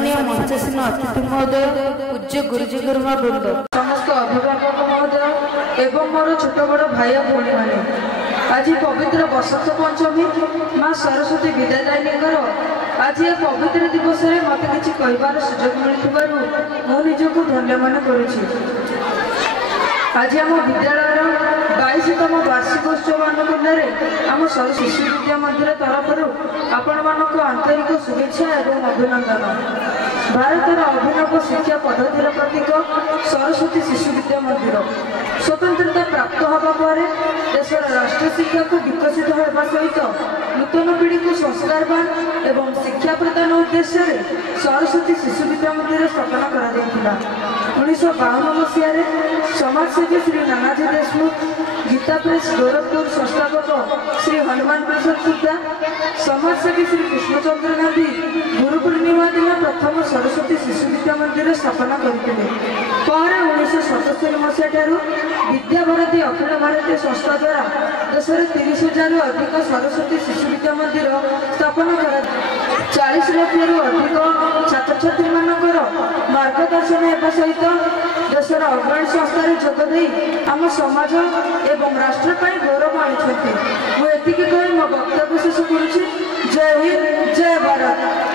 सम्मानीय मंचासीन अतिथि महोदय, पूज्य गुरुजी गुरुमा वृंद, समस्त अभिभावक महोदय एवं मोर छोट बड़ भाई भौणी मैंने आज पवित्र बसंत पंचमी माँ सरस्वती विद्यादायिनी आज यह पवित्र दिवस में मत कि कहबार सुजोग मिलू निजक धन्य मन करुछि। आज आम विद्यालय 22तम वार्षिकोत्सव अनुकूल आम सरस्वती शिशु विद्या मंदिर तरफ आपण मानक आंतरिक शुभेच्छा एवं अभिनंदन। भारतर अभिनव शिक्षा पद्धतिर प्रतीक सरस्वती शिशु विद्या मंदिर स्वतंत्रता प्राप्त होगा पर देशर राष्ट्र शिक्षा को विकसित होगा सहित नूतन पीढ़ी को संस्कारवान एवं शिक्षा प्रदान उद्देश्य सरस्वती शिशु विद्या मंदिर स्थापना करा 1952 मसीह समाजसेवी श्री नानाजी देशमुख, गीता प्रेस गोरखपुर संस्थापक श्री हनुमान प्रसाद सुद्धा, समाजसेवी श्री कृष्णचंद्र गांधी गुरु पूर्णिमा दिन प्रथम सरस्वती शिशु विद्या मंदिर स्थापना करते। 1977 मसीह विद्या भारती अखिल भारतीय संस्था द्वारा देशर 30,000 अधिक सरस्वती शिशु विद्या मंदिर स्थापना कर 40 लक्षरू अधिक छात्र छात्री मानकर मार्गदर्शन होगा सहित देशर अग्रणी संस्थार जोगदे आम समाज एवं राष्ट्र पर गौरव आनी। मुझे कही मो वक्तव्य शेष करुच्ची। जय हिंद, जय भारत।